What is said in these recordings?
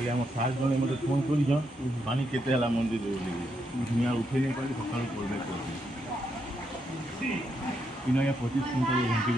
पहले आम सार जन मत फोन कर पानी केते मंदिर दुनिया उठे नहीं पारी सका कॉल बैक कर 25 क्विंटल घंटी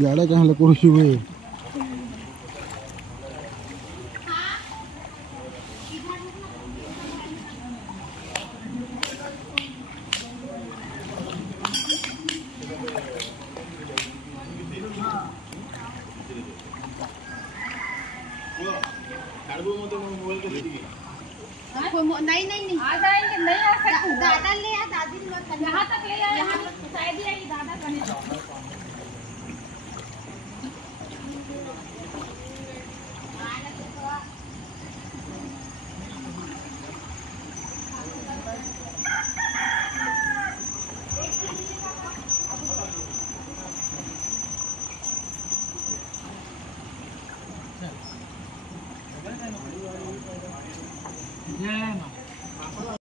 याडा कहाँ लग